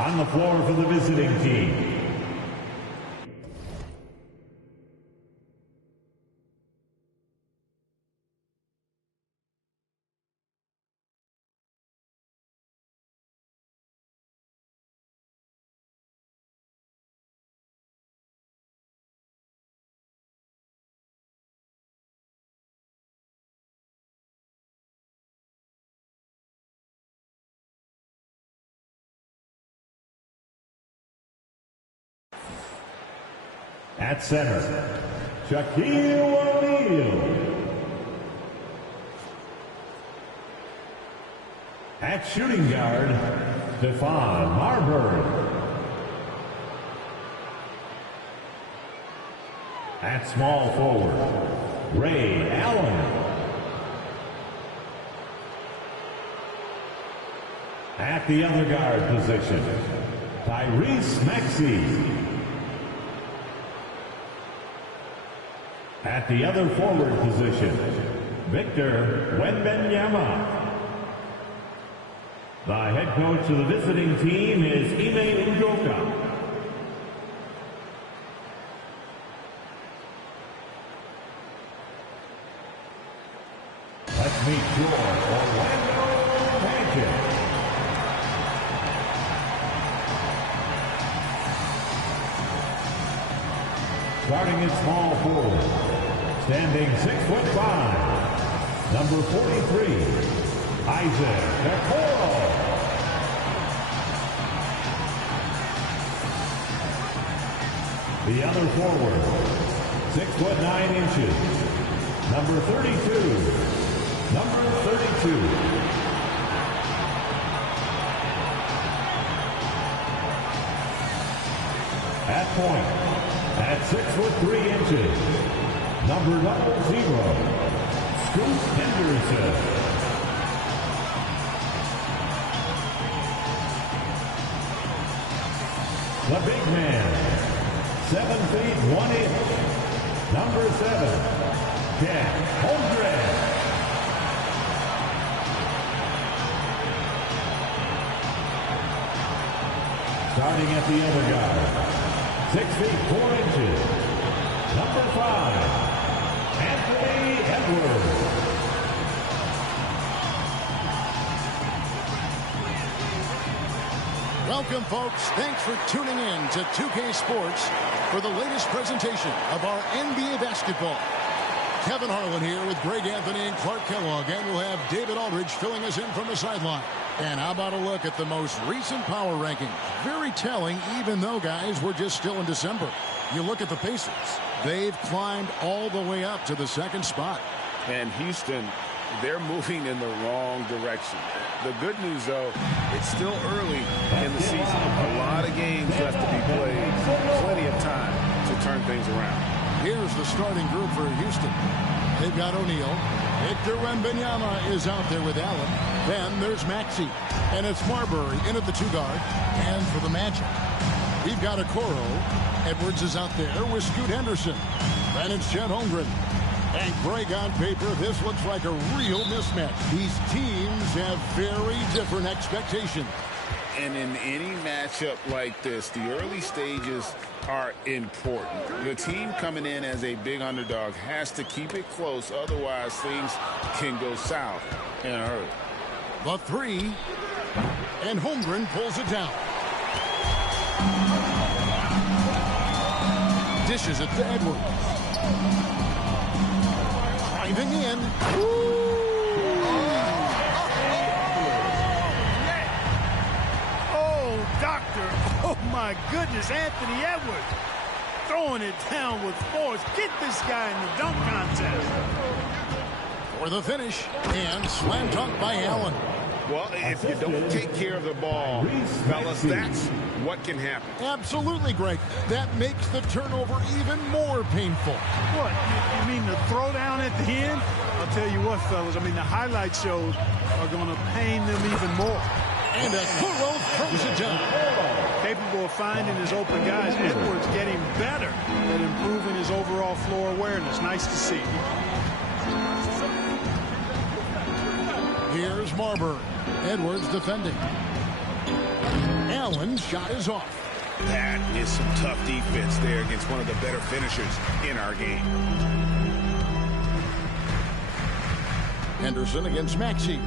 On the floor for the visiting team. At center, Shaquille O'Neal. At shooting guard, Stephon Marbury. At small forward, Ray Allen. At the other guard position, Tyrese Maxey. At the other forward position, Victor Wembanyama. The head coach of the visiting team is Ime Udoka. Let's meet your Orlando Magic. Starting at small forward. Standing 6'5", number 43, Isaac Okoro. The other forward, 6'9", number 32, At point, at 6'3", number 0, Scoot Henderson. The big man, 7 feet 1 inch, number 7, Ken Holmgren. Starting at the other guard, 6 feet 4 inches, number 5, Anthony Edwards. Welcome, folks. Thanks for tuning in to 2K Sports for the latest presentation of our NBA basketball. Kevin Harlan here with Greg Anthony and Clark Kellogg, and we'll have David Aldridge filling us in from the sideline. And how about a look at the most recent power rankings? Very telling, even though, guys, we're just still in December. You look at the Pacers. They've climbed all the way up to the 2nd spot. And Houston, they're moving in the wrong direction. The good news, though, it's still early in the season. A lot of games left to be played. Plenty of time to turn things around. Here's the starting group for Houston. They've got O'Neal. Victor Wembanyama is out there with Allen. Then there's Maxey. And it's Marbury in at the 2 guard. And for the Magic, we've got Okoro. Edwards is out there with Scoot Henderson. Then it's Chet Holmgren. And Greg, on paper, this looks like a real mismatch. These teams have very different expectations. And in any matchup like this, the early stages are important. The team coming in as a big underdog has to keep it close, otherwise things can go south in a hurry. The 3, and Holmgren pulls it down. Dishes it to Edwards. Driving in. Oh, doctor. Oh, my goodness, Anthony Edwards. Throwing it down with force. Get this guy in the dunk contest. For the finish, and slam dunk by Allen. Well, if you don't take care of the ball, fellas, that's what can happen. Absolutely, Greg. That makes the turnover even more painful. What? You mean the throwdown at the end? I'll tell you what, fellas. I mean, the highlight shows are going to pain them even more. And Okoro throws it down. Capable of finding his open guys. Edwards getting better at improving his overall floor awareness. Nice to see. Here's Marbury. Edwards defending. Allen Allen's shot is off. That is some tough defense there against one of the better finishers in our game. Henderson against Maxey.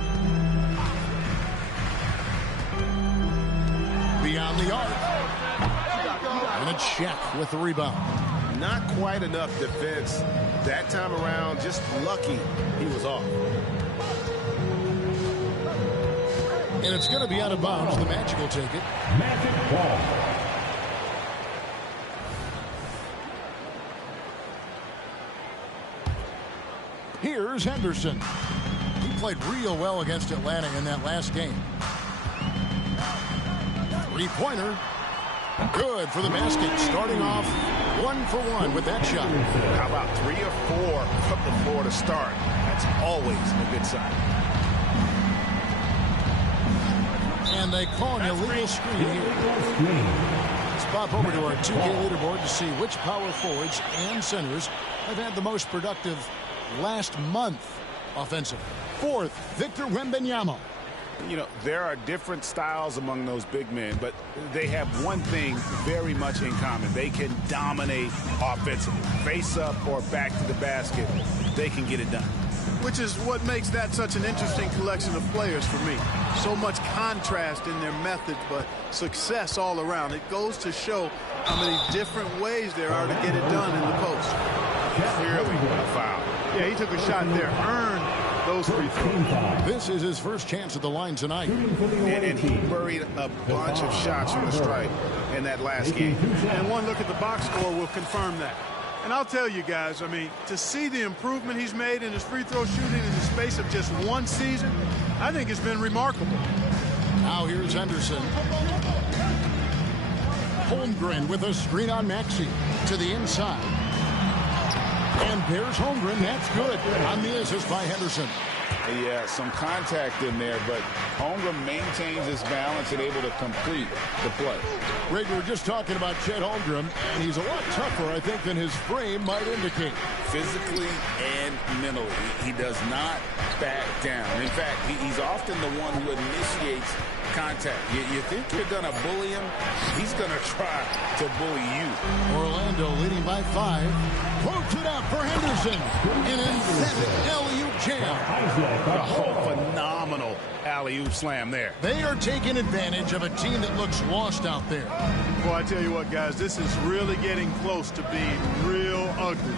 Beyond the arc. And a check with the rebound. Not quite enough defense that time around. Just lucky he was off. And it's going to be out of bounds. The Magic will take it. Magic ball. Here's Henderson. He played real well against Atlanta in that last game. Three-pointer. Good for the basket. Starting off 1 for 1 with that shot. How about 3 or 4 from the floor to start? That's always a good sign. And they call an illegal screen here. Let's pop over to our 2K leaderboard to see which power forwards and centers have had the most productive last month offensively. 4th, Victor Wembanyama. You know, there are different styles among those big men, but they have one thing very much in common. They can dominate offensively. Face up or back to the basket, they can get it done. Which is what makes that such an interesting collection of players for me. So much contrast in their methods, but success all around. It goes to show how many different ways there are to get it done in the post. Clearly a foul. Yeah, he took a shot there, earned those free throws. This is his first chance at the line tonight. And he buried a bunch of shots from the stripe in that last game. And one look at the box score will confirm that. And I'll tell you guys, I mean, to see the improvement he's made in his free throw shooting in the space of just one season, I think it's been remarkable. Now here's Henderson. Holmgren with a screen on Maxey to the inside. And there's Holmgren. That's good on the assist by Henderson. Yeah, some contact in there, but Holmgren maintains his balance and able to complete the play. Greg, we were just talking about Chet Holmgren, and he's a lot tougher, I think, than his frame might indicate. Physically and mentally, he does not back down. In fact, he's often the one who initiates contact. You think you're going to bully him? He's going to try to bully you. Orlando leading by 5. Floats it out for Henderson. An emphatic alley-oop jam. Oh, phenomenal alley-oop slam there. They are taking advantage of a team that looks lost out there. Well, I tell you what, guys, this is really getting close to being real ugly.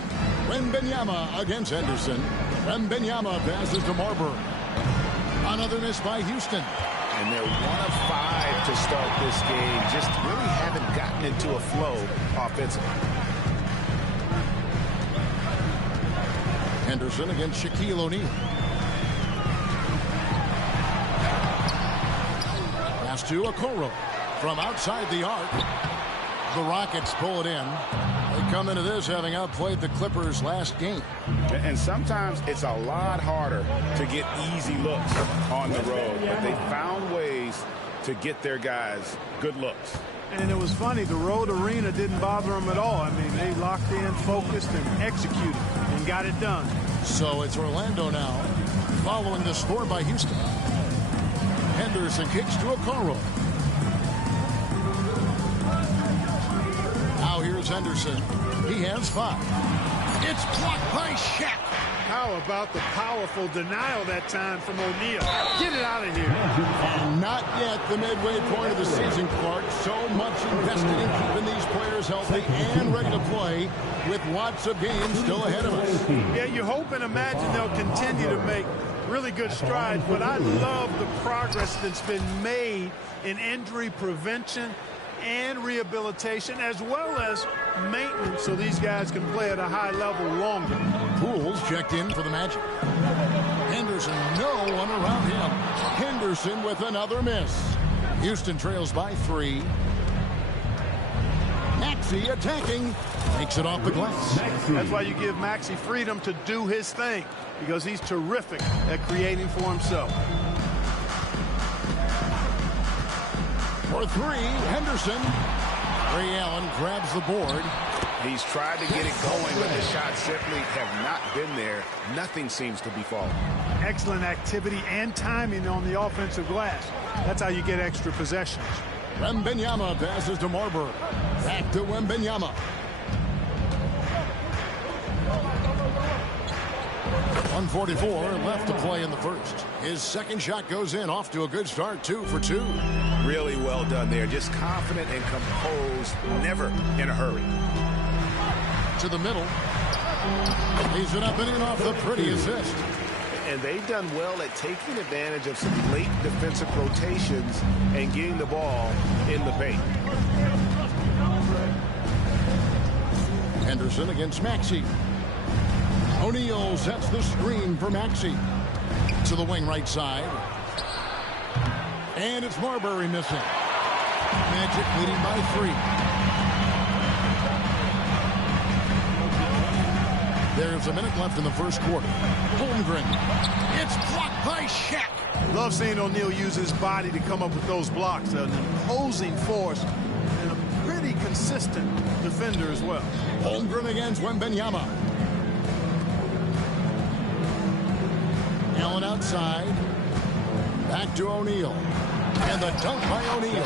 Wembanyama against Henderson. Wembanyama passes to Marbury. Another miss by Houston. And they're 1 of 5 to start this game. Just really haven't gotten into a flow offensively. Henderson against Shaquille O'Neal. Pass to Okoro from outside the arc. The Rockets pull it in. They come into this having outplayed the Clippers last game. And sometimes it's a lot harder to get easy looks on the road, but they found ways to get their guys good looks. And it was funny, the road arena didn't bother them at all. I mean, they locked in, focused, and executed, and got it done. So it's Orlando now, following the score by Houston. Henderson kicks to Okoro. Now here's Henderson. He has 5. It's blocked by Shaq. How about the powerful denial that time from O'Neal? Get it out of here. And not yet the midway point of the season, Clark. So much invested in keeping these players healthy and ready to play with lots of games still ahead of us. Yeah, you hope and imagine they'll continue to make really good strides, but I love the progress that's been made in injury prevention and rehabilitation, as well as maintenance, so these guys can play at a high level longer. Pools checked in for the Magic. Henderson, no one around him. Henderson with another miss. Houston trails by 3. Maxey attacking. Takes it off the glass. That's why you give Maxey freedom to do his thing, because he's terrific at creating for himself. For 3, Henderson. Ray Allen grabs the board. He's tried to get it going, but the shots simply have not been there. Nothing seems to be falling. Excellent activity and timing on the offensive glass. That's how you get extra possessions. Wembanyama passes to Marbury. Back to Wembanyama. .144 left to play in the first. His second shot goes in, off to a good start, 2 for 2. Really well done there. Just confident and composed, never in a hurry. To the middle. Leaves it up and in off the pretty assist. And they've done well at taking advantage of some late defensive rotations and getting the ball in the paint. Henderson against Maxey. O'Neal sets the screen for Maxey. To the wing right side. And it's Marbury missing. Magic leading by 3. There's a minute left in the first quarter. Holmgren. It's blocked by Shaq. Love seeing O'Neal use his body to come up with those blocks. An imposing force and a pretty consistent defender as well. Holmgren against Wembanyama. Allen outside. Back to O'Neal. And the dunk by O'Neal.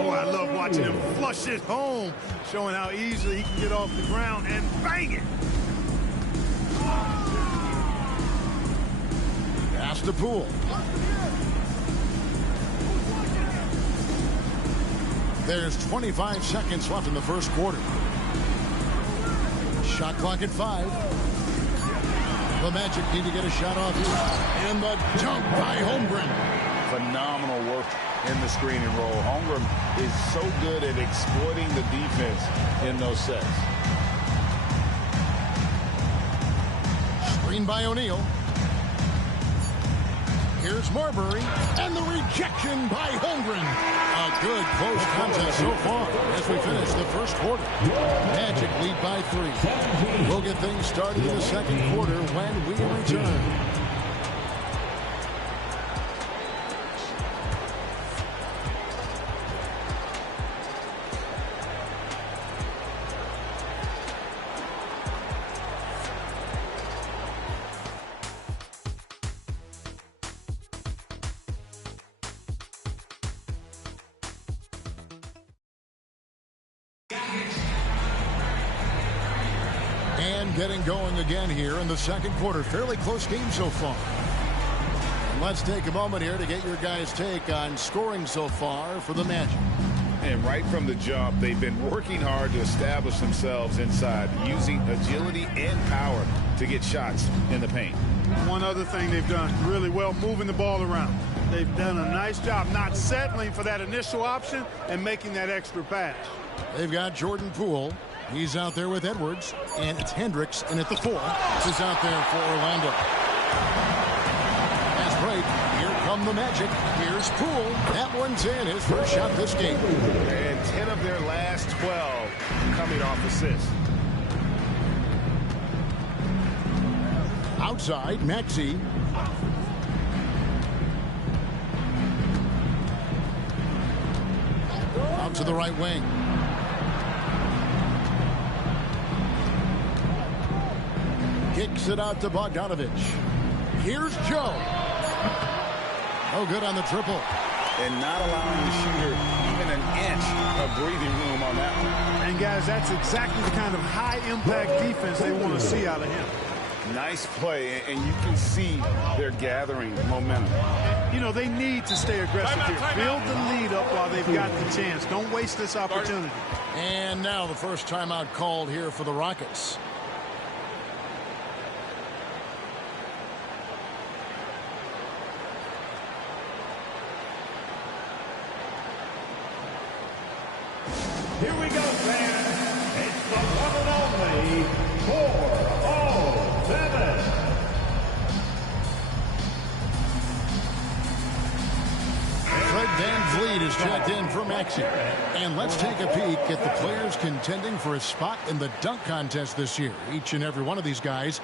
Oh, I love watching him flush it home, showing how easily he can get off the ground and bang it. Pass to Poole. There's 25 seconds left in the first quarter. Shot clock at 5. The Magic need to get a shot off here. And the dunk by Holmgren. Phenomenal work in the screen and roll. Holmgren is so good at exploiting the defense in those sets. Screen by O'Neal. Here's Marbury. And the rejection by Holmgren. A good close contest so far as we finish the first quarter. Magic lead by 3. We'll get things started in the second quarter when we return. And getting going again here in the second quarter. Fairly close game so far. And let's take a moment here to get your guys' take on scoring so far for the Magic. And right from the jump, they've been working hard to establish themselves inside, using agility and power to get shots in the paint. One other thing they've done really well, moving the ball around. They've done a nice job not settling for that initial option and making that extra pass. They've got Jordan Poole. He's out there with Edwards. And it's Hendricks in at the 4. This is out there for Orlando. Fast break. Here come the Magic. Here's Poole. That one's in. His first shot this game. And 10 of their last 12 coming off assists. Outside, Maxey. Out to the right wing. Kicks it out to Bogdanovich. Here's Joe. No good on the triple. And not allowing the shooter even an inch of breathing room on that one. And guys, that's exactly the kind of high-impact defense they want to see out of him. Nice play, and you can see they're gathering momentum. You know, they need to stay aggressive here. Build the lead up while they've got the chance. Don't waste this opportunity. And now the first timeout called here for the Rockets. Here we go, fans. It's the one and only 407. Fred VanVleet is checked in for Maxey. And let's take a peek at the players contending for a spot in the dunk contest this year. Each and every one of these guys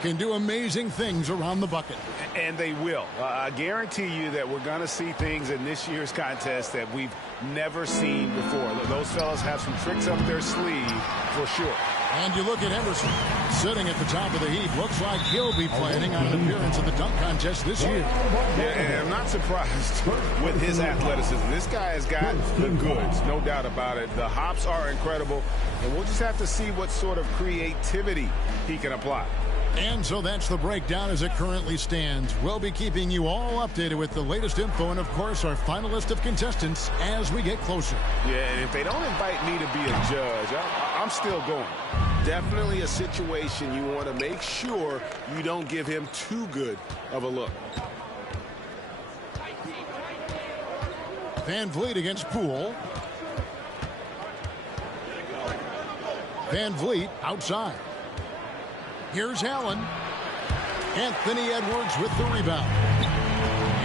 can do amazing things around the bucket. And they will. I guarantee you that we're going to see things in this year's contest that we've never seen before. Those fellas have some tricks up their sleeve for sure. And you look at Emerson, sitting at the top of the heap. Looks like he'll be planning on an appearance at the dunk contest this year. Yeah, and I'm not surprised with his athleticism. This guy has got the goods, no doubt about it. The hops are incredible, and we'll just have to see what sort of creativity he can apply. And so that's the breakdown as it currently stands. We'll be keeping you all updated with the latest info and, of course, our final list of contestants as we get closer. Yeah, and if they don't invite me to be a judge, I'm still going. Definitely a situation you want to make sure you don't give him too good of a look. Van Vliet against Poole. Van Vliet outside. Here's Allen. Anthony Edwards with the rebound.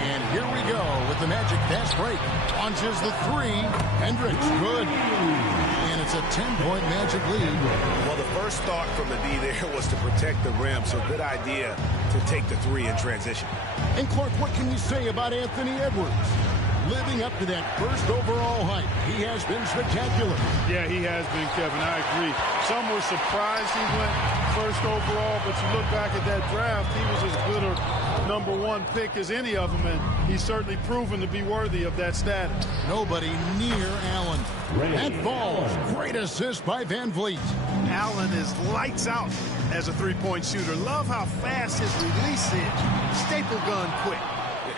And here we go with the Magic fast break. Launches the three. Hendricks, good. And it's a 10-point Magic lead. Well, the first thought from the D there was to protect the rim, so good idea to take the three in transition. And Clark, what can you say about Anthony Edwards? Living up to that first overall hype, he has been spectacular. Yeah, he has been, Kevin. I agree. Some were surprised he went first overall, but you look back at that draft, he was as good a #1 pick as any of them, and he's certainly proven to be worthy of that status. Nobody near Allen. That falls. Great assist by Van Vliet. Allen is lights out as a three-point shooter. Love how fast his release is. Staple gun quick.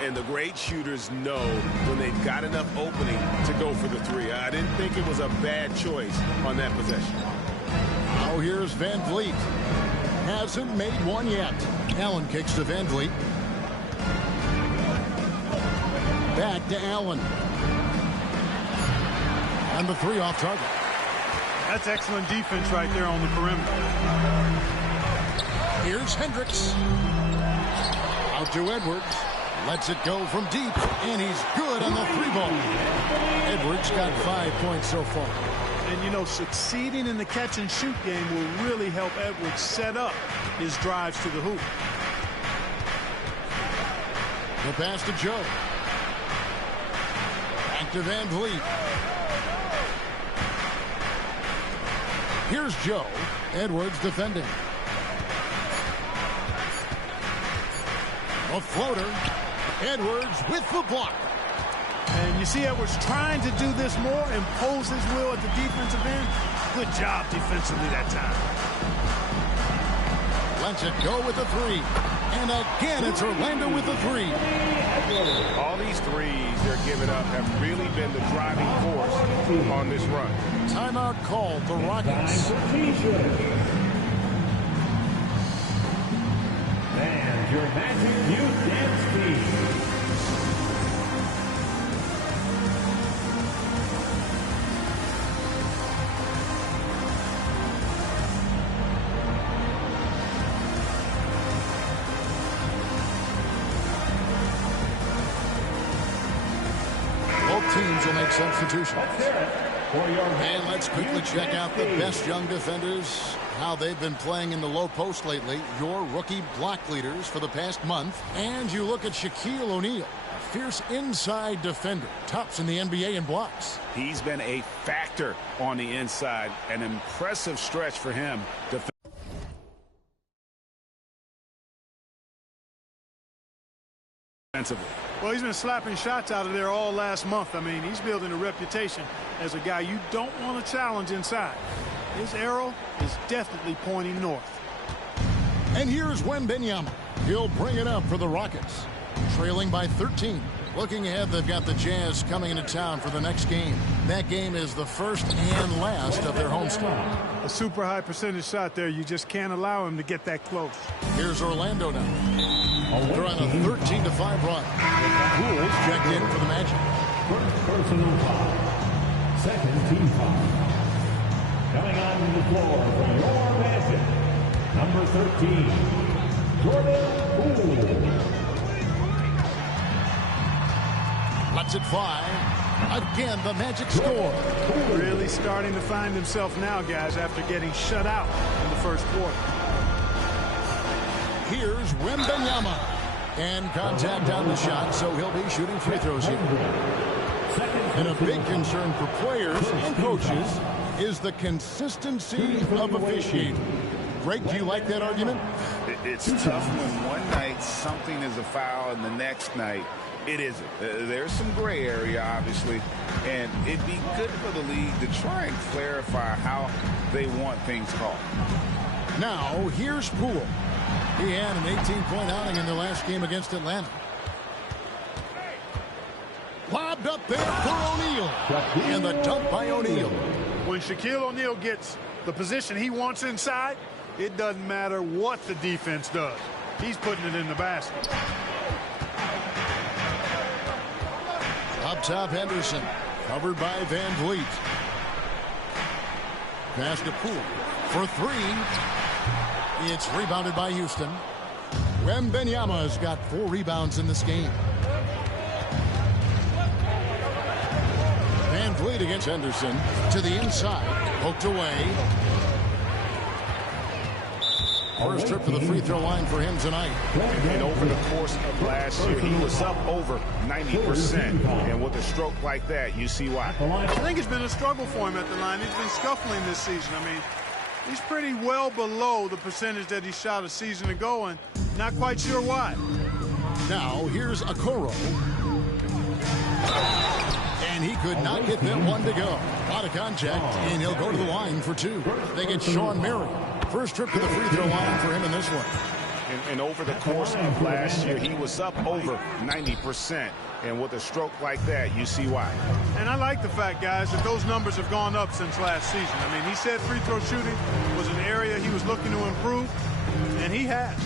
And the great shooters know when they've got enough opening to go for the three. I didn't think it was a bad choice on that possession. Now here's Van Vliet. Hasn't made one yet. Allen kicks to Van Vliet. Back to Allen. And the three off target. That's excellent defense right there on the perimeter. Here's Hendricks. Out to Edwards. Lets it go from deep, and he's good on the three ball. Edwards got 5 points so far. And, you know, succeeding in the catch-and-shoot game will really help Edwards set up his drives to the hoop. The pass to Joe. Back to Van Vliet. Here's Joe. Edwards defending. A floater. Edwards with the block. And you see Edwards trying to do this more, impose his will at the defensive end. Good job defensively that time. Lets it go with the three. And again, it's Orlando with the three. All these threes they're giving up have really been the driving force on this run. Timeout called the Rockets. And your Magic Youth Dance Team. Both teams will make substitutions. And let's quickly check out the best young defenders, how they've been playing in the low post lately. Your rookie block leaders for the past month. And you look at Shaquille O'Neal, a fierce inside defender, tops in the NBA in blocks. He's been a factor on the inside. An impressive stretch for him. Defensively. Well, he's been slapping shots out of there all last month. I mean, he's building a reputation as a guy you don't want to challenge inside. His arrow is definitely pointing north. And here's Wembanyama. He'll bring it up for the Rockets. Trailing by 13. Looking ahead, they've got the Jazz coming into town for the next game. That game is the first and last of their homestand. A super high percentage shot there. You just can't allow him to get that close. Here's Orlando now. They're on a 13-5 run. Poole's checked in for the Magic. First personal foul. Second team foul. Coming on the floor for your Magic, number 13, Jordan Poole. Lets it fly. Again, the Magic score. Really starting to find himself now, guys, after getting shut out in the first quarter. Here's Wembanyama. And contact on the shot, so he'll be shooting free throws here. And a big concern for players and coaches, is the consistency of officiating. Greg, do you like that argument? It's tough when one night something is a foul and the next night it isn't. There's some gray area, obviously, and it'd be good for the league to try and clarify how they want things called. Now, here's Poole. He had an 18-point outing in their last game against Atlanta. Lobbed up there for O'Neal. And the dump by O'Neal. When Shaquille O'Neal gets the position he wants inside, it doesn't matter what the defense does. He's putting it in the basket. Up top, Henderson. Covered by Van Vliet. Pass to Poole for three. It's rebounded by Houston. Wembanyama has got 4 rebounds in this game. Van Vliet against Henderson. To the inside. Poked away. First trip to the free throw line for him tonight. And over the course of last year, he was up over 90%. And with a stroke like that, you see why. I think it's been a struggle for him at the line. He's been scuffling this season. I mean, he's pretty well below the percentage that he shot a season ago, and not quite sure why. Now, here's Okoro. And he could not get that one to go. Out of contact, and he'll go to the line for 2. They get Sean Murray. First trip to the free throw line for him in this one. And over the course of last year, he was up over 90%. And with a stroke like that, you see why. And I like the fact, guys, that those numbers have gone up since last season. I mean, he said free throw shooting was an area he was looking to improve, and he has.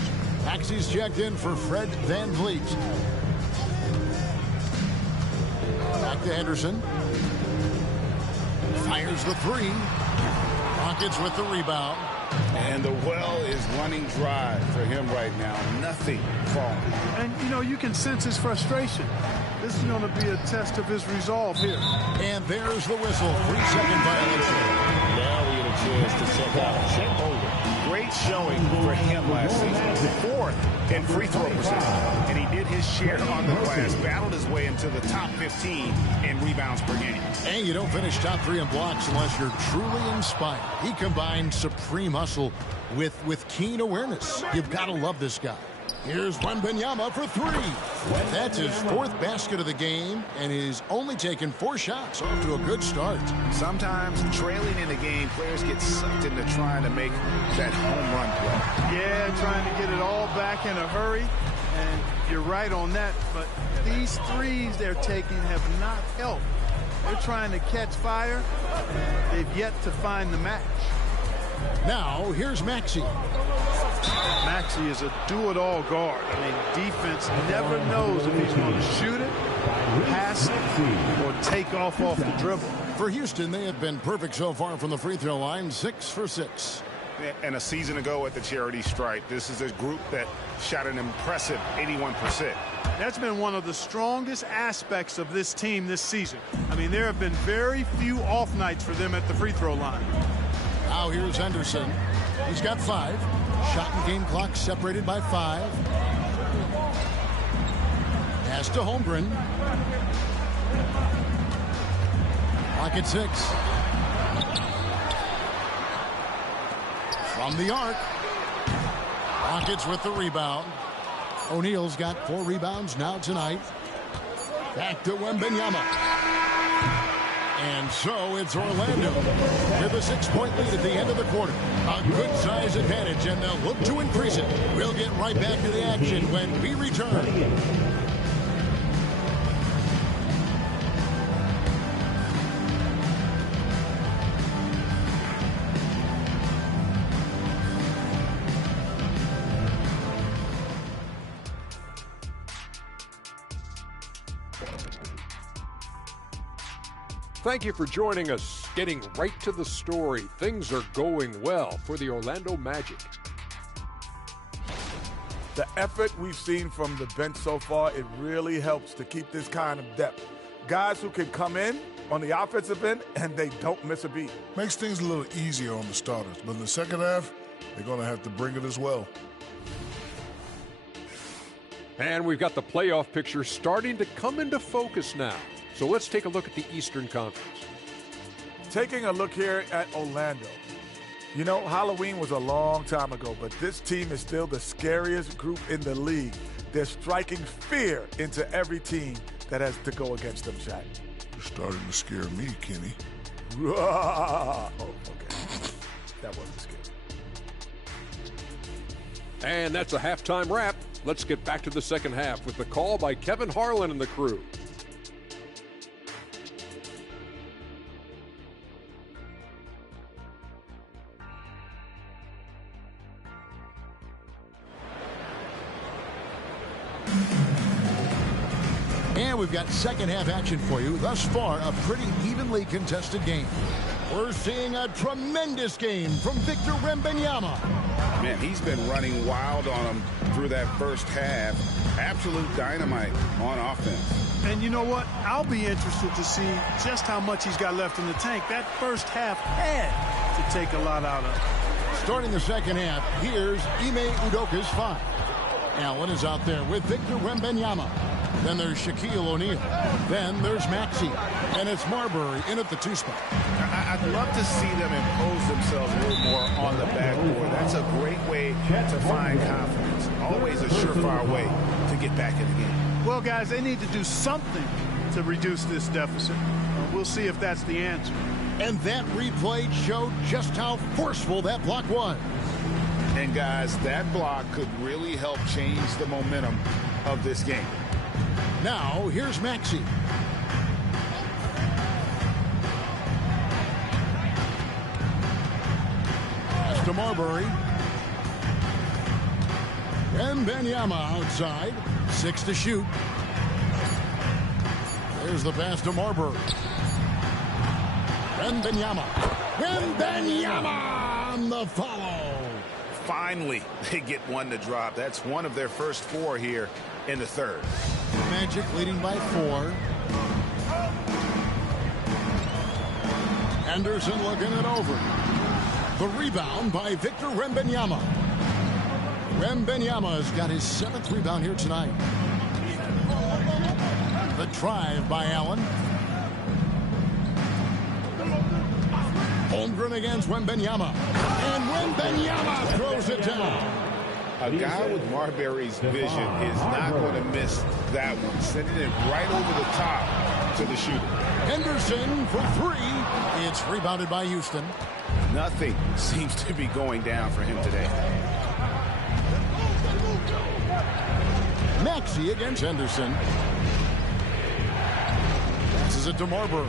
Maxey's checked in for Fred Van Vliet. Back to Henderson. Fires the 3. Rockets with the rebound. And the well is running dry for him right now. Nothing falling. And, you know, you can sense his frustration. This is going to be a test of his resolve here. And there's the whistle. 3-second violation. Now we get a chance to check out Chet Holmgren. Great showing for him last season. 4th in free throw percentage. And he did his share on the glass. Battled his way into the top 15 in rebounds per game. And you don't finish top 3 in blocks unless you're truly inspired. He combines supreme hustle with keen awareness. You've got to love this guy. Here's Wembanyama for 3. That's his 4th basket of the game, and he's only taken 4 shots. Off to a good start. Sometimes trailing in the game, players get sucked into trying to make that home run play. Yeah, trying to get it all back in a hurry. And you're right on that. But these threes they're taking have not helped. They're trying to catch fire. They've yet to find the match. Now, here's Maxey. Maxey is a do-it-all guard. I mean, defense never knows if he's going to shoot it, pass it, or take off the dribble. For Houston, they have been perfect so far from the free throw line, 6 for 6. And a season ago at the charity stripe, this is a group that shot an impressive 81%. That's been one of the strongest aspects of this team this season. I mean, there have been very few off nights for them at the free throw line. Now here's Henderson. He's got 5. Shot and game clock separated by 5. Pass to Holmgren. Clock at 6. From the arc. Rockets with the rebound. O'Neal's got 4 rebounds now tonight. Back to Wembanyama. And so it's Orlando with a 6-point lead at the end of the quarter. A good size advantage, and they'll look to increase it. We'll get right back to the action when we return. Thank you for joining us. Getting right to the story. Things are going well for the Orlando Magic. The effort we've seen from the bench so far, it really helps to keep this kind of depth. Guys who can come in on the offensive end and they don't miss a beat. Makes things a little easier on the starters, but in the second half, they're going to have to bring it as well. And we've got the playoff picture starting to come into focus now. So let's take a look at the Eastern Conference. Taking a look here at Orlando. You know, Halloween was a long time ago, but this team is still the scariest group in the league. They're striking fear into every team that has to go against them, Shaq. You're starting to scare me, Kenny. Oh, okay. That wasn't scary. And that's a halftime wrap. Let's get back to the second half with the call by Kevin Harlan and the crew. And we've got second half action for you. Thus far, a pretty evenly contested game. We're seeing a tremendous game from Victor Wembanyama. Man, he's been running wild on him through that first half. Absolute dynamite on offense. And you know what? I'll be interested to see just how much he's got left in the tank. That first half had to take a lot out of him. Starting the second half, here's Ime Udoka's 5. Allen is out there with Victor Wembanyama. Then there's Shaquille O'Neal. Then there's Maxey. And it's Marbury in at the 2 spot. I'd love to see them impose themselves a little more on the backboard. That's a great way to find confidence. Always a surefire way to get back in the game. Well, guys, they need to do something to reduce this deficit. We'll see if that's the answer. And that replay showed just how forceful that block was. And, guys, that block could really help change the momentum of this game. Now, here's Maxey. Pass to Marbury. Wembanyama outside. 6 to shoot. There's the pass to Marbury. Wembanyama. Wembanyama on the follow. Finally, they get one to drop. That's one of their first 4 here in the third. Magic leading by 4. Anderson looking it over. The rebound by Victor Wembanyama. Wembanyama's got his 7th rebound here tonight. The drive by Allen. Holmgren against Wembanyama. And Wembanyama throws it down. A guy with Marbury's vision is not going to miss that one. Sending it right over the top to the shooter. Henderson for 3. It's rebounded by Houston. Nothing seems to be going down for him today. Maxey against Henderson. Passes it to Marbury.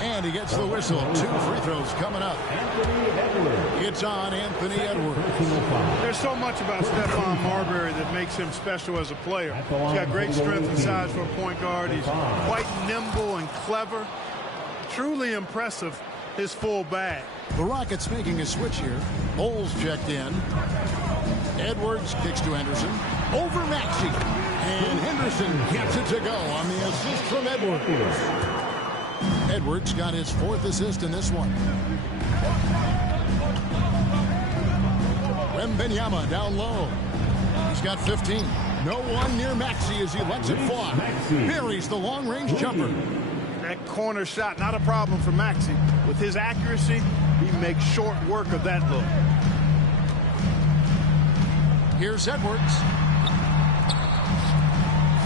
And he gets the whistle. 2 free throws coming up. It's on Anthony Edwards. There's so much about Stephon Marbury that makes him special as a player. He's got great strength and size for a point guard. He's quite nimble and clever. Truly impressive, his full bag. The Rockets making a switch here. Bowles checked in. Edwards kicks to Henderson. Over Maxey. And Henderson gets it to go on the assist from Edwards. Edwards got his 4th assist in this one. Wembanyama down low. He's got 15. No one near Maxey as he lets it fly. Buries the long-range jumper. That corner shot, not a problem for Maxey. With his accuracy, he makes short work of that look. Here's Edwards.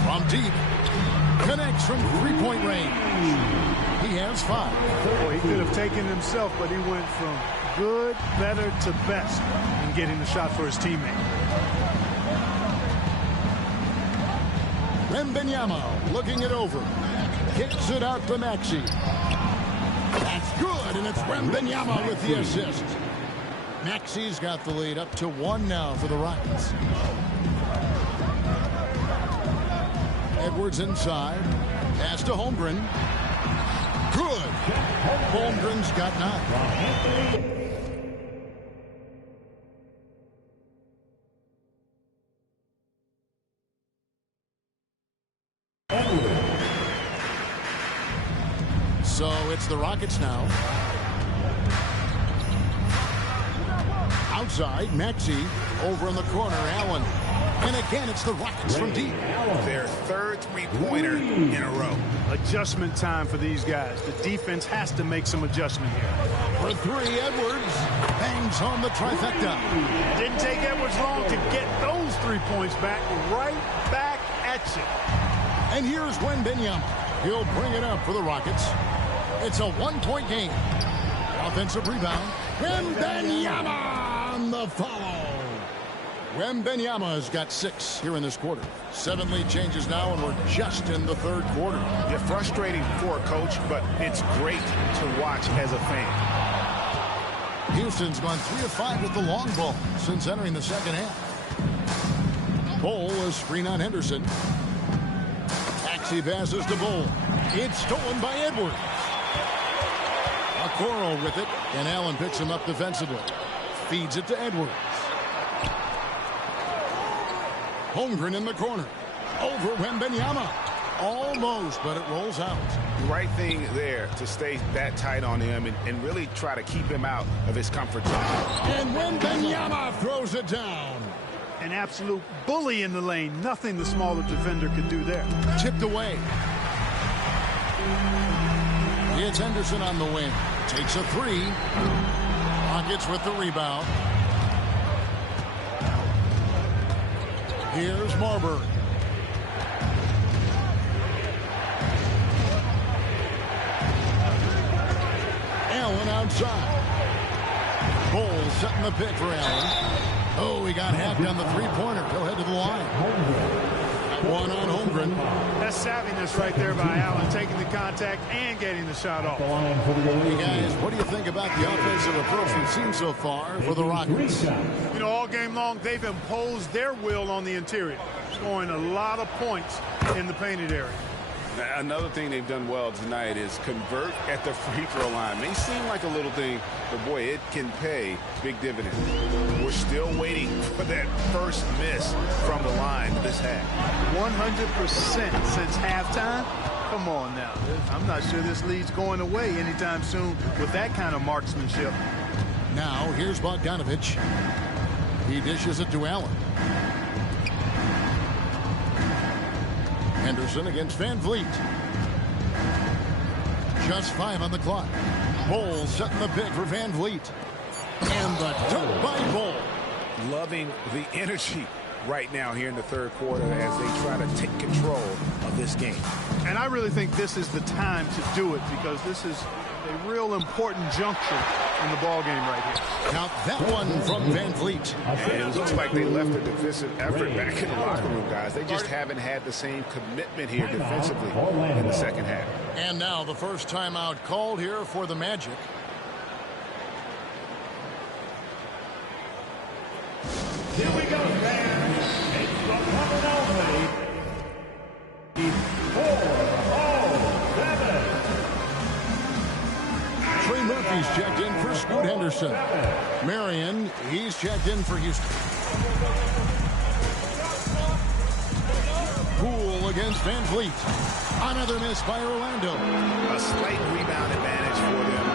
From deep. Connects from 3-point range. He has 5. Boy, he could have taken himself, but he went from good, better to best in getting the shot for his teammate. Wembanyama looking it over. Kicks it out to Maxey. That's good, and it's Wembanyama with the assist. Maxey's got the lead up to 1 now for the Rockets. Edwards inside. Pass to Holmgren. Good. Holmgren's got 9. So it's the Rockets now. Outside, Maxey. Over in the corner, Allen. And again, it's the Rockets from deep. Their third three-pointer in a row. Adjustment time for these guys. The defense has to make some adjustment here. For three, Edwards hangs on the trifecta. Didn't take Edwards long to get those 3 points back. Right back at you. And here's Wembanyama. He'll bring it up for the Rockets. It's a one-point game. Offensive rebound. Wembanyama on the follow. Wembanyama has got 6 here in this quarter. 7 lead changes now, and we're just in the third quarter. Yeah, frustrating for a coach, but it's great to watch as a fan. Houston's gone 3 of 5 with the long ball since entering the second half. Bol is screen on Henderson. Taxi passes to Bol. It's stolen by Edwards. Okoro with it, and Allen picks him up defensively. Feeds it to Edwards. Holmgren in the corner. Over Wembanyama. Almost, but it rolls out. The right thing there to stay that tight on him and really try to keep him out of his comfort zone. And Wembanyama throws it down. An absolute bully in the lane. Nothing the smaller defender could do there. Tipped away. It's Henderson on the wing. Takes a 3. Rockets with the rebound. Here's Marbury. Allen outside. Bol setting the pick for Allen. Oh, he got hacked on the three-pointer. He'll head to the line. One on Holmgren. That's savviness right there by Allen, taking the contact and getting the shot off. Hey, guys, what do you think about the offensive approach we've seen so far for the Rockets? You know, all game long, they've imposed their will on the interior, scoring a lot of points in the painted area. Another thing they've done well tonight is convert at the free throw line. May seem like a little thing, but boy, it can pay big dividends. We're still waiting for that first miss from the line this half. 100% since halftime. Come on now. I'm not sure this lead's going away anytime soon with that kind of marksmanship. Now, here's Bogdanovich. He dishes it to Allen. Henderson against Van Vliet. Just 5 on the clock. Bol setting the pick for Van Vliet. And the dunk by Bol. Loving the energy right now here in the third quarter as they try to take control of this game. And I really think this is the time to do it because this is a real important juncture in the ball game right here. Now that one from Van Vliet. And it looks like they left a defensive effort back in the locker room, guys. They just haven't had the same commitment here defensively in the second half. And now the first timeout called here for the Magic. Here we go, fans. It's the one and only 4-0-7. Trey Murphy's checked in for Scoot Henderson. Marion, he's checked in for Houston. Poole against Van Vliet. Another miss by Orlando. A slight rebound advantage for them.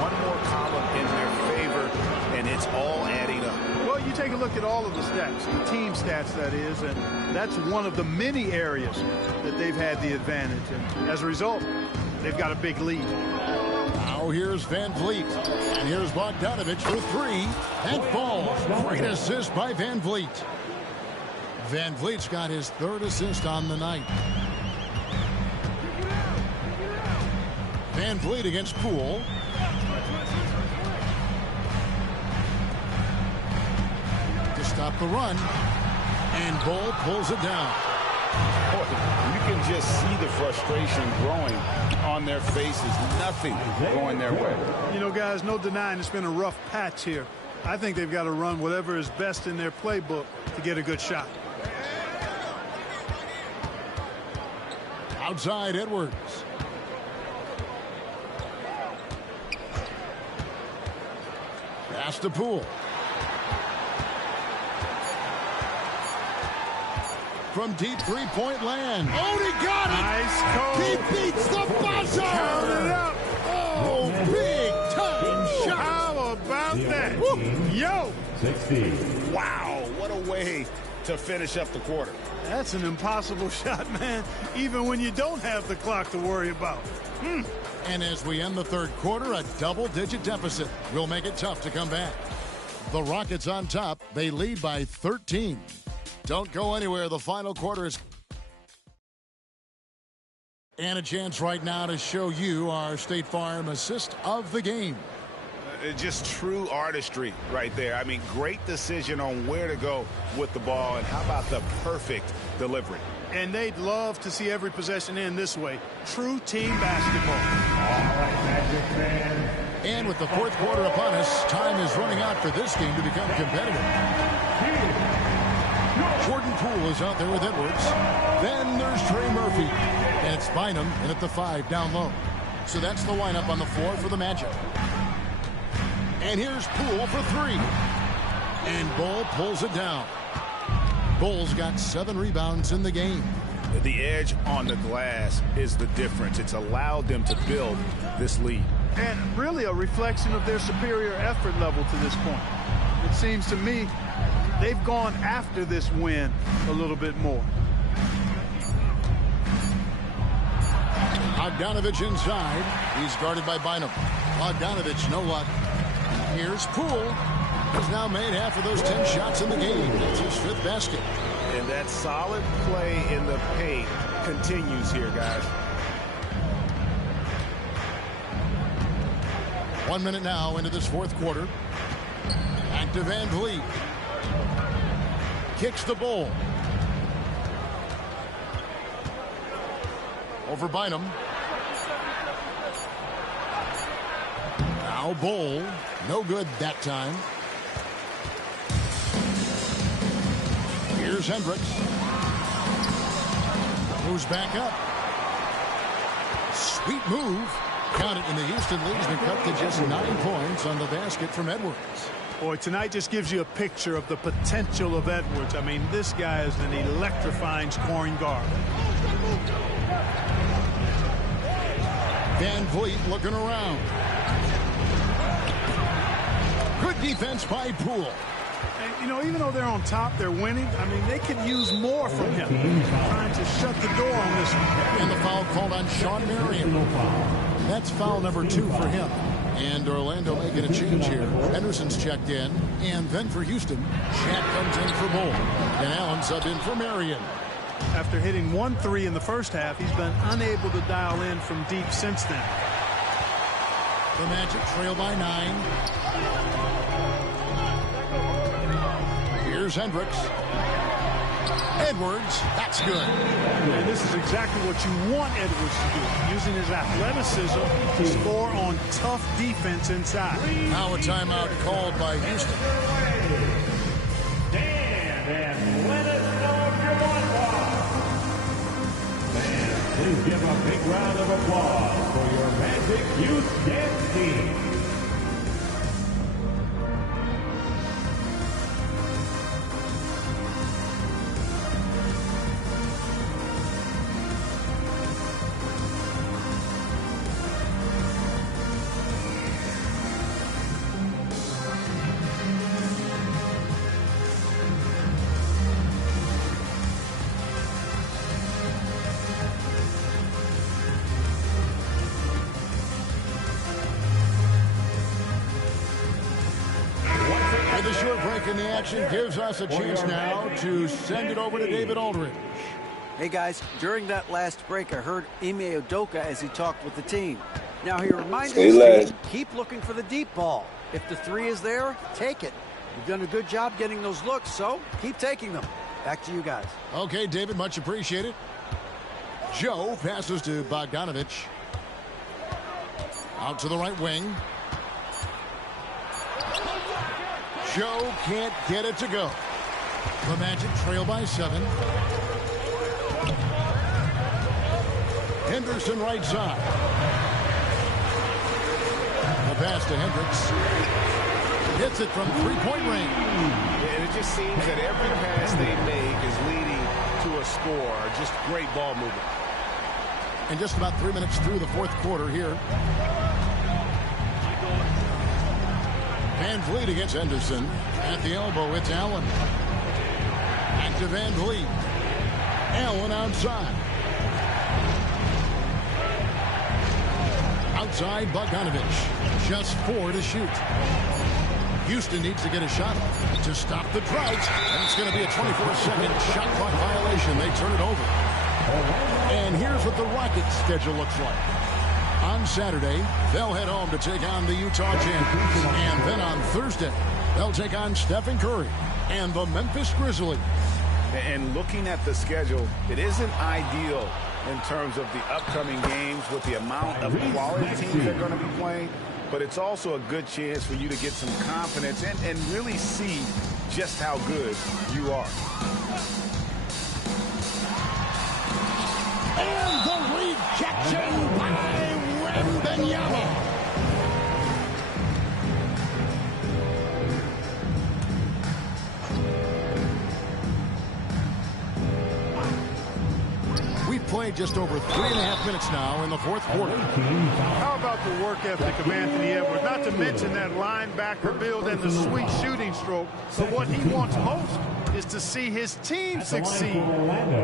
One more column in their favor, and it's all adding up. Well, you take a look at all of the stats, the team stats, that is, and that's one of the many areas that they've had the advantage. And as a result, they've got a big lead. Now here's Van Vliet. And here's Bogdanovich for 3. And falls. Great assist by Van Vliet. Van Vliet's got his 3rd assist on the night. Van Vliet against Poole. To stop the run. And Bol pulls it down. Boy, you can just see the frustration growing on their faces. Nothing going their way. You know, guys, no denying it's been a rough patch here. I think they've got to run whatever is best in their playbook to get a good shot. Outside Edwards. Pass to Poole. From deep three-point land. Oh, he got it! Nice call. He beats the buzzer! Count it up. Oh, big-time shot! How about that? Woo. Yo! 60. Wow, what a way to finish up the quarter. That's an impossible shot, man, even when you don't have the clock to worry about. And as we end the third quarter, a double-digit deficit will make it tough to come back. The Rockets on top. They lead by 13. Don't go anywhere. The final quarter is... And a chance right now to show you our State Farm assist of the game. Just true artistry right there. I mean, great decision on where to go with the ball, and how about the perfect delivery? And they'd love to see every possession end this way. True team basketball. All right, Magic fans. And with the fourth quarter upon us, time is running out for this game to become competitive. Jordan Poole is out there with Edwards. Then there's Trey Murphy. And it's Bynum in at the 5 down low. So that's the lineup on the floor for the Magic. And here's Poole for 3. And Bull pulls it down. Bull's got 7 rebounds in the game. The edge on the glass is the difference. It's allowed them to build this lead. And really a reflection of their superior effort level to this point. It seems to me they've gone after this win a little bit more. Bogdanovich inside. He's guarded by Bynum. Bogdanovich, no luck. Here's Poole. He's now made half of those 10 shots in the game. That's his 5th basket. And that solid play in the paint continues here, guys. 1 minute now into this fourth quarter. Back to Van Vliet. Kicks the Bull. Over Bynum. Now Bull. No good that time. Here's Hendricks. Moves back up. Sweet move. Count it, and the Houston lead's been cut to just 9 points on the basket from Edwards. Boy, tonight just gives you a picture of the potential of Edwards. I mean, this guy is an electrifying scoring guard. Van Vliet looking around. Good defense by Poole. And, you know, even though they're on top, they're winning. I mean, they could use more from him. Trying to shut the door on this one. And the foul called on Sean Marion. That's foul number 2 for him. And Orlando making a change here. Henderson's checked in. And then for Houston, Shaq comes in for Bull. And Allen subbed in for Marion. After hitting 1 3 in the first half, he's been unable to dial in from deep since then. The Magic trail by 9. Here's Hendricks. Edwards, that's good. And this is exactly what you want Edwards to do, using his athleticism to score on tough defense inside. Now a timeout called by Houston. Stand and let us know if you want one. Fans, please give a big round of applause for your Magic Youth Dance Team. And the action gives us a chance now to send it over to David Aldridge. Hey guys, during that last break I heard Ime Udoka as he talked with the team. Now he reminded us to keep looking for the deep ball. If the 3 is there, take it. You've done a good job getting those looks, so keep taking them. Back to you guys. Okay, David, much appreciated. Joe passes to Bogdanovich. Out to the right wing. Joe can't get it to go. The Magic trail by 7. Henderson right side. The pass to Hendricks. Hits it from 3-point range. And it just seems that every pass they make is leading to a score. Just great ball movement. And just about 3 minutes through the fourth quarter here. Van Vliet against Henderson. At the elbow, it's Allen. Back to Van Vliet. Allen outside. Outside Bogdanovich. Just 4 to shoot. Houston needs to get a shot to stop the drought. And it's going to be a 24-second shot clock violation. They turn it over. And here's what the Rockets' schedule looks like. On Saturday, they'll head home to take on the Utah Jazz. And then on Thursday, they'll take on Stephen Curry and the Memphis Grizzlies. And looking at the schedule, it isn't ideal in terms of the upcoming games with the amount of quality teams they're going to be playing. But it's also a good chance for you to get some confidence and really see just how good you are. And the rejection by Wembanyama. We've played just over 3.5 minutes now in the fourth quarter. How about the work ethic of Anthony Edwards? Not to mention that linebacker build and the sweet shooting stroke. But what he wants most is to see his team succeed.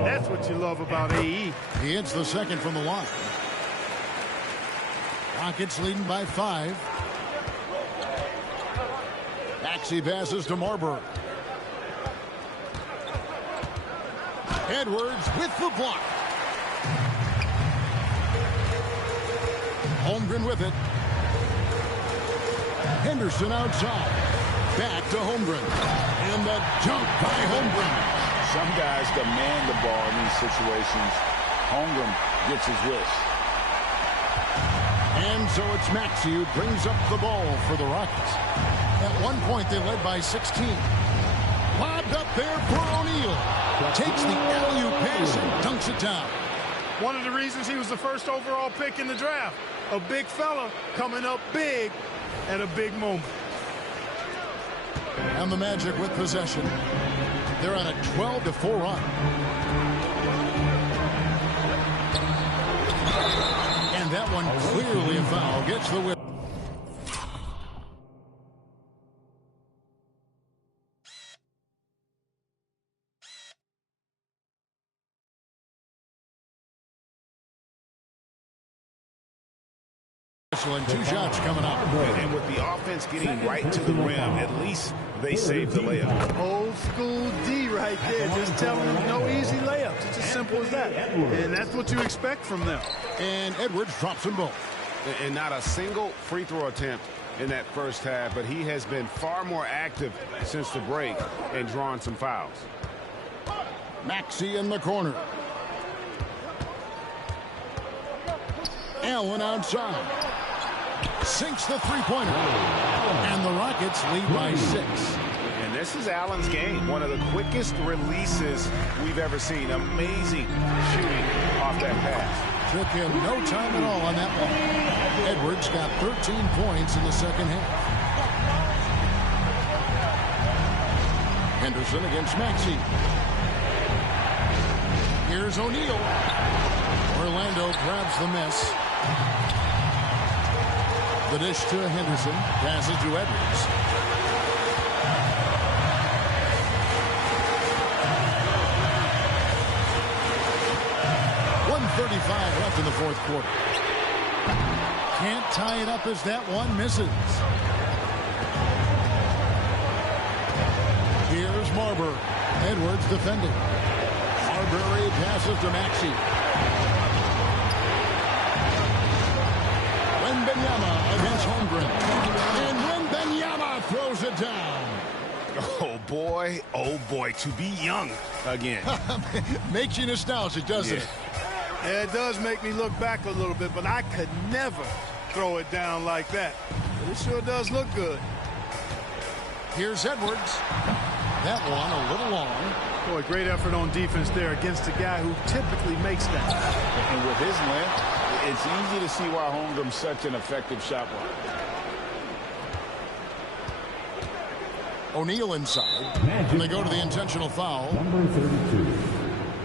That's what you love about AE. He hits the second from the line. Rockets leading by 5. Maxey passes to Marbury. Edwards with the block. Holmgren with it. Henderson outside. Back to Holmgren. And the dunk by Holmgren. Some guys demand the ball in these situations. Holmgren gets his wish. And so it's Maxey who brings up the ball for the Rockets. At one point, they led by 16. Lobbed up there for O'Neal. Takes the alley-oop pass and dunks it down. One of the reasons he was the first overall pick in the draft. A big fella coming up big at a big moment. And the Magic with possession. They're on a 12-4 run. And that one clearly a foul. Gets the whip. And 2 shots coming up. And with the offense getting right to the rim, at least they saved the layup. Old school D right there. Just telling them no easy layups. It's as simple as that. And that's what you expect from them. And Edwards drops them both. And not a single free throw attempt in that first half, but he has been far more active since the break and drawn some fouls. Maxey in the corner. Allen outside. Sinks the three-pointer. And the Rockets lead by 6. And this is Allen's game. One of the quickest releases we've ever seen. Amazing shooting off that pass. Took him no time at all on that one. Edwards got 13 points in the second half. Henderson against Maxey. Here's O'Neal. Orlando grabs the miss. The dish to Henderson. Passes to Edwards. .135 left in the fourth quarter. Can't tie it up as that one misses. Here's Marbury. Edwards defending. Marbury passes to Maxey. Wembanyama against Holmgren. And Wembanyama throws it down. Oh boy, to be young again. Makes you nostalgic, doesn't it? Yeah, it does make me look back a little bit, but I could never throw it down like that. But it sure does look good. Here's Edwards. That one a little long. Boy, great effort on defense there against a guy who typically makes that. And with his length, it's easy to see why Holmgren's such an effective shot blocker. O'Neal inside. And they go to the intentional foul. Number 32.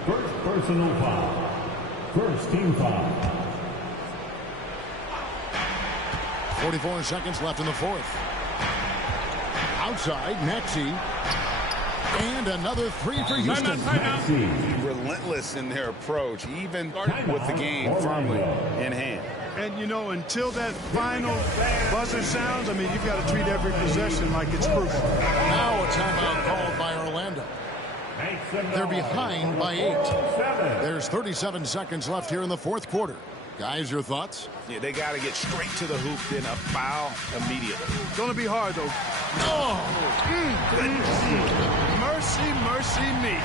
First personal foul. First team foul. 44 seconds left in the fourth. Outside, Maxey. And another three for Houston. Relentless in their approach, even with the game firmly in hand. And, you know, until that final buzzer sounds, I mean, you've got to treat every possession like it's crucial. Now a timeout called by Orlando. They're behind by 8. There's 37 seconds left here in the fourth quarter. Guys, your thoughts? Yeah, they got to get straight to the hoop, then a foul immediately. It's going to be hard, though. Oh, mercy, mercy me.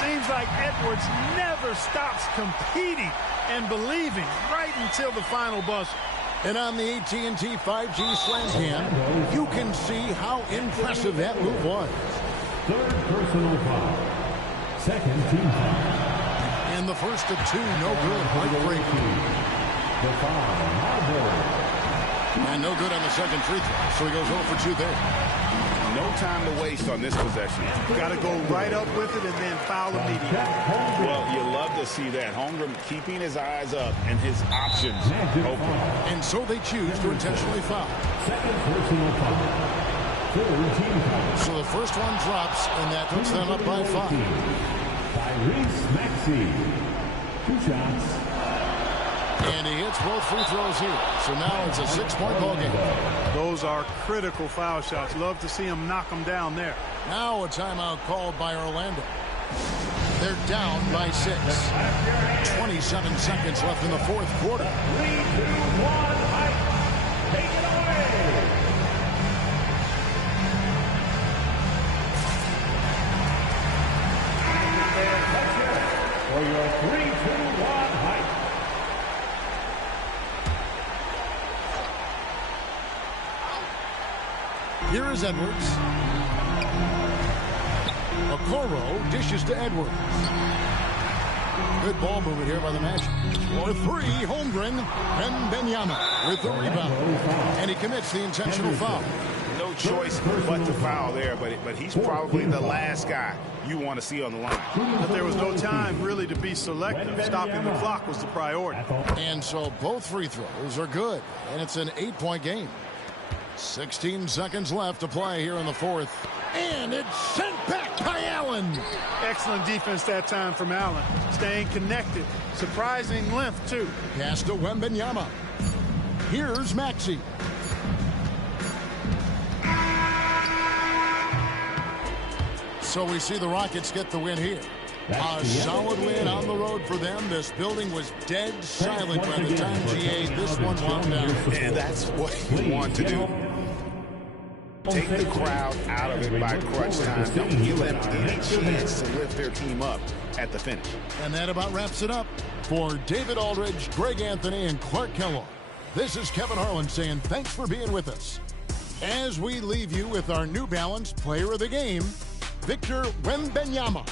Seems like Edwards never stops competing and believing right until the final buzzer. And on the AT&T 5G Slam Cam, you can see how impressive that move was. Third personal foul. Second team foul. And the first of 2, no good. Heartbreaking. The foul, Marbury. And no good on the second free throw, so he goes 0 for 2 there. No time to waste on this possession. Got to go right up with it and then foul immediately. Well, you love to see that. Holmgren keeping his eyes up and his options open. And so they choose to intentionally foul. Second personal foul. Third team foul. So the first one drops, and that puts them up by 5. Tyrese Maxey. 2 shots. And he hits both free throws here. So now it's a 6-point ball game. Those are critical foul shots. Love to see him knock them down there. Now a timeout called by Orlando. They're down by 6. 27 seconds left in the fourth quarter. 3, 2, 1, Hike. Take it away. For your 3, 2, 1 Hike. Here is Edwards. Okoro dishes to Edwards. Good ball movement here by the Magic. For 3, Holmgren. Wembanyama with the rebound. And he commits the intentional foul. No choice but to foul there, but he's probably the last guy you want to see on the line. But there was no time really to be selective. Stopping the clock was the priority. And so both free throws are good. And it's an 8-point game. 16 seconds left to play here in the fourth. And it's sent back by Allen. Excellent defense that time from Allen. Staying connected. Surprising length, too. Pass to Wembanyama. Here's Maxey. So we see the Rockets get the win here. A solid win on the road for them. This building was dead silent by the time GA this one wound down. And that's what you want to do. Take the crowd out of it by crunch time. Don't give them any chance to lift their team up at the finish. And that about wraps it up. For David Aldridge, Greg Anthony, and Clark Kellogg, this is Kevin Harlan saying thanks for being with us. As we leave you with our New Balance Player of the Game, Victor Wembanyama.